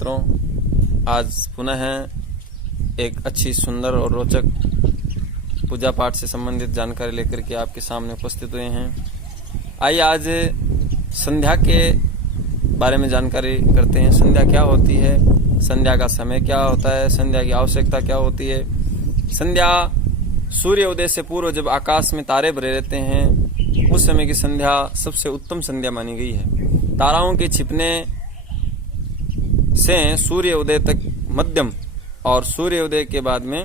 मित्रों, आज पुनः एक अच्छी, सुंदर और रोचक पूजा पाठ से संबंधित जानकारी लेकर के आपके सामने उपस्थित हुए हैं। आइए आज संध्या के बारे में जानकारी करते हैं। संध्या क्या होती है, संध्या का समय क्या होता है, संध्या की आवश्यकता क्या होती है। संध्या सूर्य उदय से पूर्व जब आकाश में तारे भरे रहते हैं, उस समय की संध्या सबसे उत्तम संध्या मानी गई है। ताराओं के छिपने से सूर्य उदय तक मध्यम और सूर्य उदय के बाद में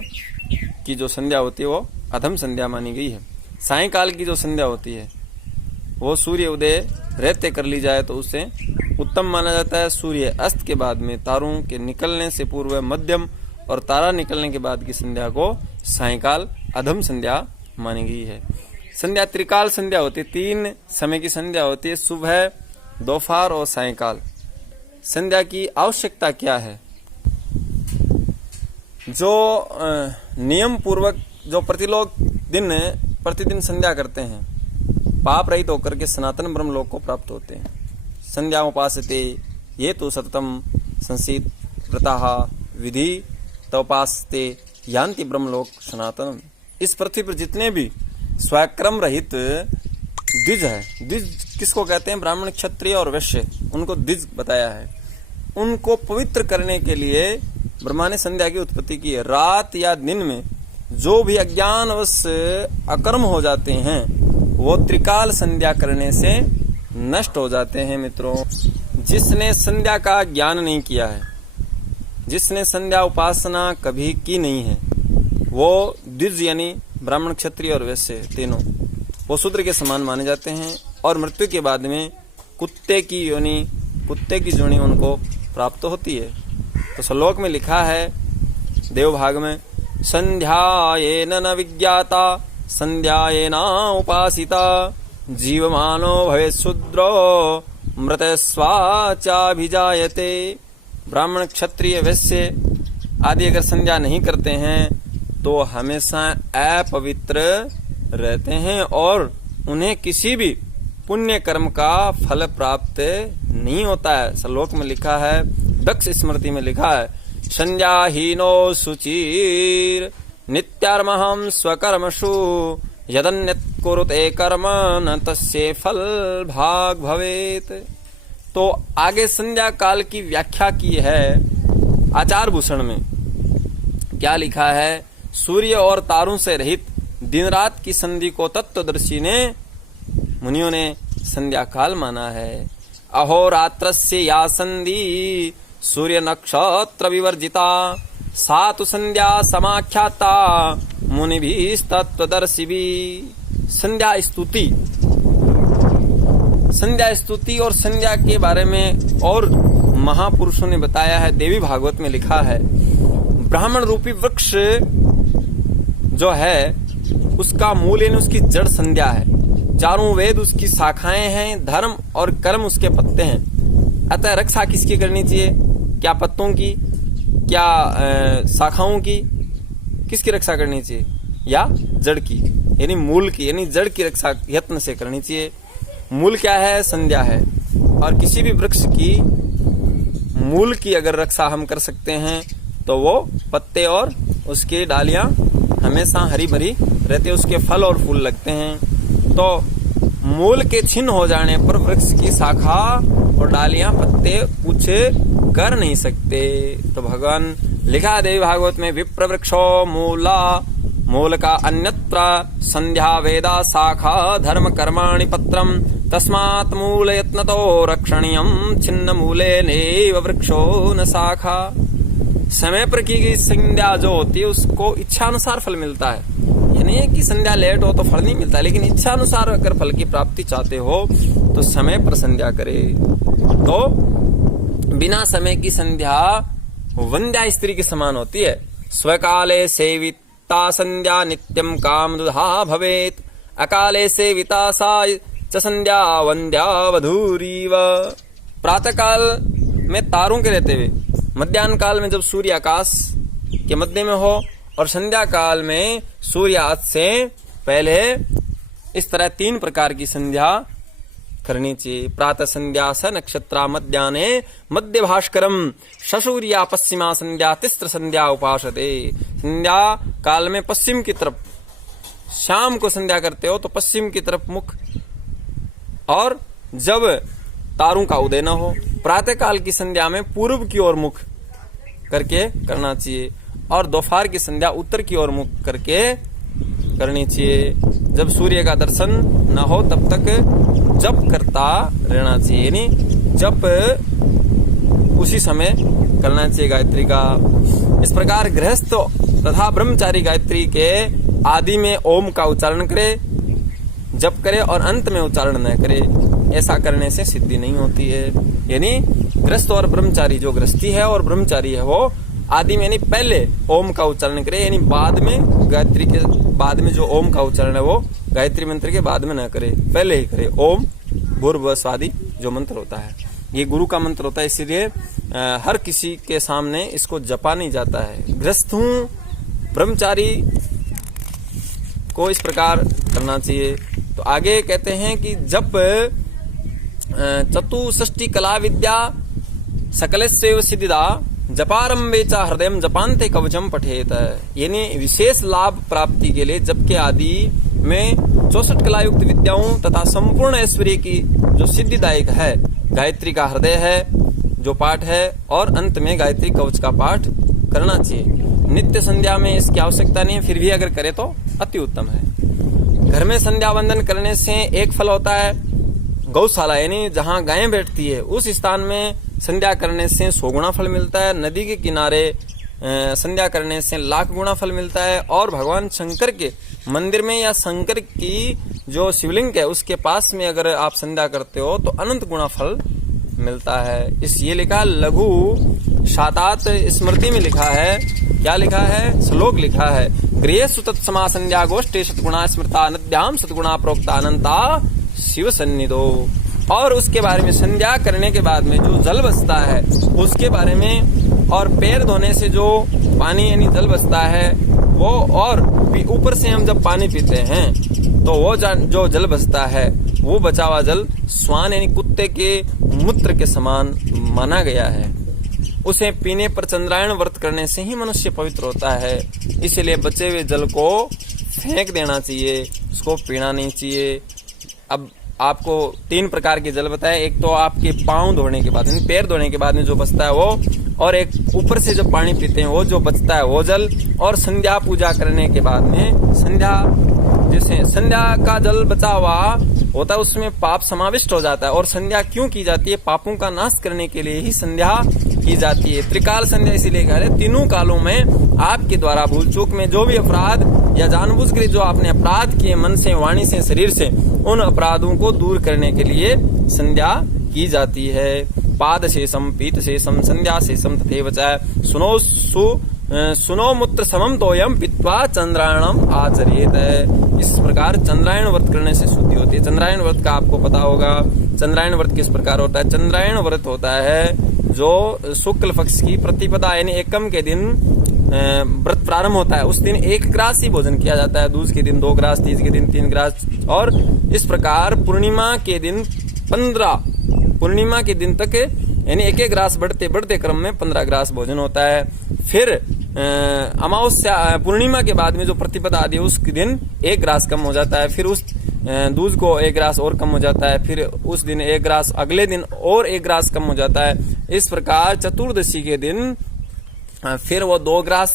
की जो संध्या होती है वो अधम संध्या मानी गई है। सायंकाल की जो संध्या होती है वो सूर्य उदय रहते कर ली जाए तो उसे उत्तम माना जाता है। सूर्य अस्त के बाद में तारों के निकलने से पूर्व मध्यम और तारा निकलने के बाद की संध्या को सायंकाल अधम संध्या मानी गई है। संध्या त्रिकाल संध्या होती है, 3 समय की संध्या होती है, सुबह, दोपहर और सायंकाल। संध्या की आवश्यकता क्या है? जो नियम पूर्वक जो प्रतिदिन संध्या करते हैं, पाप रहित होकर के सनातन ब्रह्म लोक को प्राप्त होते हैं। संध्या उपासते ये तो सततम संसित व्रताः विधि तोपासते यान्ति ब्रह्म लोक सनातन। इस पृथ्वी पर जितने भी स्वक्रम रहित द्विज है, द्विज किसको कहते हैं? ब्राह्मण, क्षत्रिय और वैश्य, उनको द्विज बताया है। उनको पवित्र करने के लिए ब्रह्मा ने संध्या की उत्पत्ति की है। रात या दिन में जो भी अज्ञानवश अकर्म हो जाते हैं वो त्रिकाल संध्या करने से नष्ट हो जाते हैं। मित्रों, जिसने संध्या का ज्ञान नहीं किया है, जिसने संध्या उपासना कभी की नहीं है, वो द्विज यानी ब्राह्मण, क्षत्रिय और वैश्य तीनों, वो शूद्र के समान माने जाते हैं और मृत्यु के बाद में कुत्ते की जोनी उनको प्राप्त होती है। तो श्लोक में लिखा है देवभाग में, संध्यायेन न विज्ञाता संध्यायेन उपासिता जीवमानो भवेत् शूद्रो मृतस्वाचाभिजायते। ब्राह्मण, क्षत्रिय, वैश्य आदि अगर संध्या नहीं करते हैं तो हमेशा अपवित्र रहते हैं और उन्हें किसी भी पुण्य कर्म का फल प्राप्त नहीं होता है। श्लोक में लिखा है, दक्ष स्मृति में लिखा है, संध्याहीनो शुचिर नित्यार्महं स्वकर्मसु यदन्यत् कुरुते कर्म न तस्य फल भाग भवेत। तो आगे संध्या काल की व्याख्या की है आचार भूषण में। क्या लिखा है? सूर्य और तारों से रहित दिन रात की संधि को तत्वदर्शी मुनियों ने संध्या काल माना है। अहोरात्रस्य या संधि सूर्य नक्षत्र विवर्जिता सा तु संध्या समाख्याता मुनिभिस्तत्वदर्शिभिः। संध्या स्तुति और संध्या के बारे में और महापुरुषों ने बताया है। देवी भागवत में लिखा है, ब्राह्मण रूपी वृक्ष जो है उसका मूल यानी उसकी जड़ संध्या है, चारों वेद उसकी शाखाएं हैं, धर्म और कर्म उसके पत्ते हैं। अतः रक्षा किसकी करनी चाहिए? क्या पत्तों की, क्या शाखाओं की, किसकी रक्षा करनी चाहिए? या जड़ की यानी मूल की, यानी जड़ की रक्षा यत्न से करनी चाहिए। मूल क्या है? संध्या है। और किसी भी वृक्ष की मूल की अगर रक्षा हम कर सकते हैं तो वो पत्ते और उसकी डालियां हमेशा हरी भरी रहती है, उसके फल और फूल लगते हैं। तो मूल के छिन्न हो जाने पर वृक्ष की शाखा और डालियां, पत्ते कुछ कर नहीं सकते। तो भगवान लिखा देवी भागवत में, विप्र वृक्षो मूल का अन्यत्र संध्या वेदा शाखा धर्म कर्माणि पत्रम तस्मात् मूल यत्नतो रक्षणीयम छिन्न मूले नैव वृक्षो न शाखा। समय पर की गई संध्या जो होती है उसको इच्छानुसार फल मिलता है। यानी कि संध्या लेट हो तो फल नहीं मिलता, लेकिन इच्छानुसार अगर फल की प्राप्ति चाहते हो तो समय पर संध्या करे। तो बिना समय की संध्या वंद्या स्त्री के समान होती है। स्वकाले सेविता संध्या नित्यम कामदुधा भवेत अकाले सेविता सा च संध्या वंद्या वधूरीव। प्रातः काल में तारों के रहते हुए, मध्याह्न काल में जब सूर्य आकाश के मध्य में हो और संध्या काल में सूर्यास्त से पहले, इस तरह 3 प्रकार की संध्या करनी चाहिए। प्रातः संध्या स नक्षत्रा मध्याह्ने मध्य भास्करम शशूर्या पश्चिमा संध्या तिस्त्र संध्या उपासते। संध्या काल में पश्चिम की तरफ, शाम को संध्या करते हो तो पश्चिम की तरफ मुख, और जब तारों का उदय न हो प्रातः काल की संध्या में पूर्व की ओर मुख करके करना चाहिए, और दोपहर की संध्या उत्तर की ओर मुख करके करनी चाहिए। जब सूर्य का दर्शन न हो तब तक जप करता रहना चाहिए, यानी जप उसी समय करना चाहिए गायत्री का। इस प्रकार गृहस्थ तथा ब्रह्मचारी गायत्री के आदि में ओम का उच्चारण करे, जप करे, और अंत में उच्चारण न करे। ऐसा करने से सिद्धि नहीं होती है। यानी गृहस्थ और ब्रह्मचारी, जो गृहस्थी है और ब्रह्मचारी है, वो आदि में यानी पहले ओम का उच्चारण करे, यानी बाद में गायत्री के बाद में जो ओम का उच्चारण है वो गायत्री मंत्र के बाद में न करे, पहले ही करे। ओम भूर्भुवस्वादि जो मंत्र होता है ये गुरु का मंत्र होता है, इसीलिए हर किसी के सामने इसको जपा नहीं जाता है। गृहस्थ हूँ, ब्रह्मचारी को इस प्रकार करना चाहिए। तो आगे कहते हैं कि जप चतुष्षष्टि कला विद्या सकलस्यैव सिद्धिदा जपारंभे च हृदयम जपान्ते कवचम पठेत। यानी विशेष लाभ प्राप्ति के लिए जप के आदि में 64 कलायुक्त विद्याओं तथा संपूर्ण ऐश्वर्य की जो सिद्धिदायक है गायत्री का हृदय है जो पाठ है, और अंत में गायत्री कवच का पाठ करना चाहिए। नित्य संध्या में इसकी आवश्यकता नहीं है, फिर भी अगर करे तो अति उत्तम है। घर में संध्या वंदन करने से एक फल होता है, गौशाला यानी जहाँ गायें बैठती है उस स्थान में संध्या करने से 100 गुना फल मिलता है। नदी के किनारे संध्या करने से 1,00,000 गुना फल मिलता है, और भगवान शंकर के मंदिर में या शंकर की जो शिवलिंग है उसके पास में अगर आप संध्या करते हो तो अनंत गुना फल मिलता है। इस ये लिखा लघु शातात स्मृति में लिखा है, क्या लिखा है, श्लोक लिखा है, गृहेषु तत्समा संध्या गोष्ठे सद्गुणा स्मृता नद्याम सद्गुणा प्रोक्ता अनंता शिव सन्निधो। और उसके बारे में संध्या करने के बाद में जो जल बचता है उसके बारे में, और पैर धोने से जो पानी यानी जल बचता है वो, और ऊपर से हम जब पानी पीते हैं तो वो जो जल बचता है वो बचा हुआ जल स्वान यानी कुत्ते के मूत्र के समान माना गया है। उसे पीने पर चंद्रायण व्रत करने से ही मनुष्य पवित्र होता है। इसलिए बचे हुए जल को फेंक देना चाहिए, उसको पीना नहीं चाहिए। अब आपको 3 प्रकार के जल बताए, एक तो आपके पांव धोने के बाद यानी पैर धोने के बाद में जो बचता है वो, और एक ऊपर से जब पानी पीते हैं वो जो बचता है वो जल, और संध्या पूजा करने के बाद में संध्या, जैसे संध्या का जल बचा हुआ होता है उसमें पाप समाविष्ट हो जाता है। और संध्या क्यों की जाती है, पापों का नाश करने के लिए ही संध्या की जाती है। त्रिकाल संध्या इसीलिए कह रहे, तीनों कालों में आपके द्वारा भूल चूक में जो भी अपराध या जानबूझ कर जो आपने अपराध किए मन से, वाणी से, शरीर से, उन अपराधों को दूर करने के लिए संध्या की जाती है। पाद शेषम पीत शेषम संध्या शेषम तथैव च सुनो मूत्र समम तोयम पित्वा चंद्रायणम आचरेत। इस प्रकार चंद्रायण व्रत करने से शुद्धि होती है। चंद्रायण व्रत का आपको पता होगा, चंद्रायण व्रत किस प्रकार होता है। चंद्रायण व्रत होता है जो शुक्ल पक्ष की प्रतिपदा यानी एकम के दिन व्रत प्रारंभ होता है। उस दिन 1 ग्रास ही भोजन किया जाता है, दूज के दिन 2 ग्रास, तीज के दिन 3 ग्रास, और इस प्रकार पूर्णिमा के दिन 15 पूर्णिमा के दिन तक यानी 1-1 ग्रास बढ़ते बढ़ते क्रम में 15 ग्रास भोजन होता है। फिर अमावस्या पूर्णिमा के बाद में जो प्रतिपदा आदि उस दिन 1 ग्रास कम हो जाता है, फिर उस दूज को 1 ग्रास और कम हो जाता है, फिर उस दिन 1 ग्रास, अगले दिन और 1 ग्रास कम हो जाता है। इस प्रकार चतुर्दशी के दिन फिर वो 2 ग्रास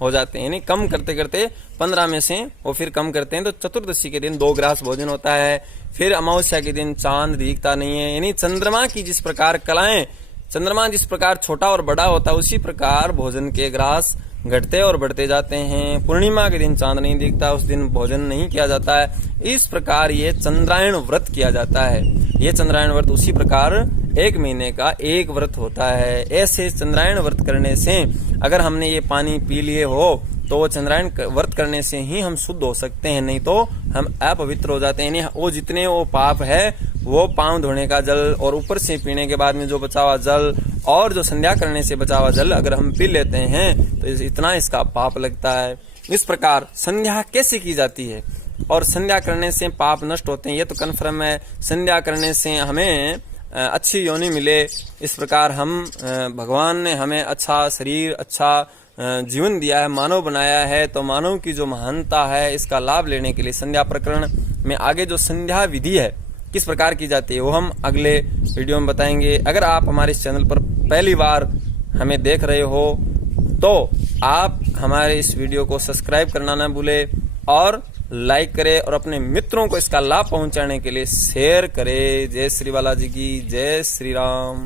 हो जाते हैं, यानी कम करते करते 15 में से वो फिर कम करते हैं, तो चतुर्दशी के दिन 2 ग्रास भोजन होता है। फिर अमावस्या के दिन चांद दिखता नहीं है, यानी चंद्रमा की जिस प्रकार कलाएं, चंद्रमा जिस प्रकार छोटा और बड़ा होता है उसी प्रकार भोजन के ग्रास घटते और बढ़ते जाते हैं। पूर्णिमा के दिन चांद नहीं दिखता, उस दिन भोजन नहीं किया जाता है। इस प्रकार ये चंद्रायण व्रत किया जाता है। ये चंद्रायण व्रत उसी प्रकार 1 महीने का एक व्रत होता है। ऐसे चंद्रायण व्रत करने से अगर हमने ये पानी पी लिए हो तो वो चंद्रायण व्रत करने से ही हम शुद्ध हो सकते हैं, नहीं तो हम अपवित्र हो जाते हैं। वो जितने वो पाप है वो पांव धोने का जल और ऊपर से पीने के बाद में जो बचा हुआ जल और जो संध्या करने से बचा हुआ जल अगर हम पी लेते हैं तो इतना इसका पाप लगता है। इस प्रकार संध्या कैसे की जाती है, और संध्या करने से पाप नष्ट होते हैं, ये तो कन्फर्म है। संध्या करने से हमें अच्छी योनि मिले, इस प्रकार हम भगवान ने हमें अच्छा शरीर, अच्छा जीवन दिया है, मानव बनाया है, तो मानव की जो महानता है इसका लाभ लेने के लिए संध्या प्रकरण में आगे जो संध्या विधि है किस प्रकार की जाती है वो हम अगले वीडियो में बताएंगे। अगर आप हमारे इस चैनल पर पहली बार हमें देख रहे हो तो आप हमारे इस वीडियो को सब्सक्राइब करना ना भूले और लाइक करें और अपने मित्रों को इसका लाभ पहुंचाने के लिए शेयर करें। जय श्री बालाजी की, जय श्री राम।